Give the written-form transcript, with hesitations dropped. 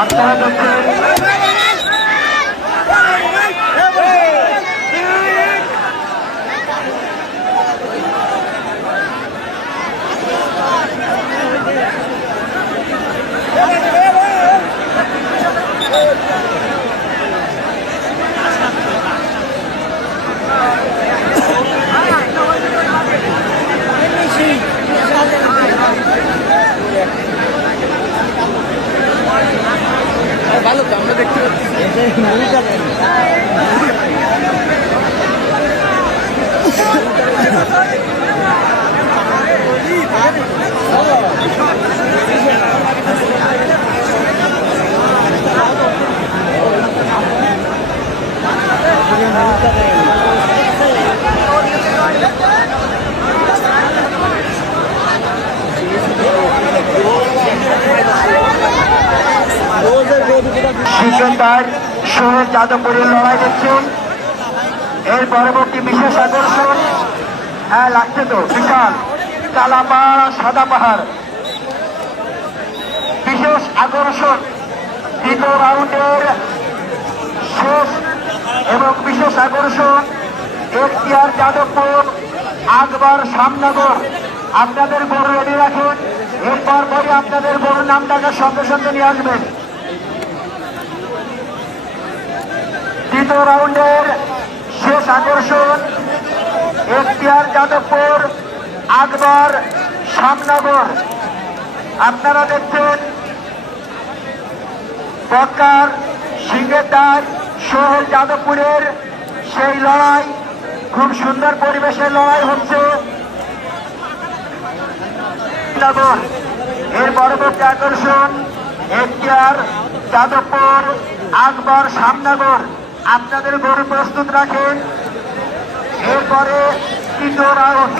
আপনারা দেখছেন ভালো তো আমরা দেখতে পাচ্ছি। সিকেন্দার সোহেল যাদবপুরের লড়াই দেখছেন। এর পরবর্তী বিশেষ আকর্ষণ, হ্যাঁ লাগছে তো, বিশাল কালাপাড়া সাদা পাহাড় বিশেষ আকর্ষণ। দ্বিতীয় রাউন্ডের শেষ এবং বিশেষ আকর্ষণ এখতিয়ার যাদবপুর আকবর সামনগর। আপনাদের গরু রেডি রাখুন, এরপর পরে আপনাদের গরুর নামটাকে সঙ্গে সঙ্গে নিয়ে আসবেন। দ্বিতীয় রাউন্ডের শেষ আকর্ষণ এখতিয়ার যাদবপুর আকবর সামনগর। আপনারা দেখছেন বক্কার সিংহের দাঁত সোহেল যাদবপুরের সেই লড়াই। খুব সুন্দর পরিবেশের লড়াই হচ্ছে। এর পরবর্তী আকর্ষণ এখতিয়ার যাদবপুর আকবর সামনগর। আপনাদের গরু প্রস্তুত রাখেন, এরপরে তৃতীয় রাউন্ড।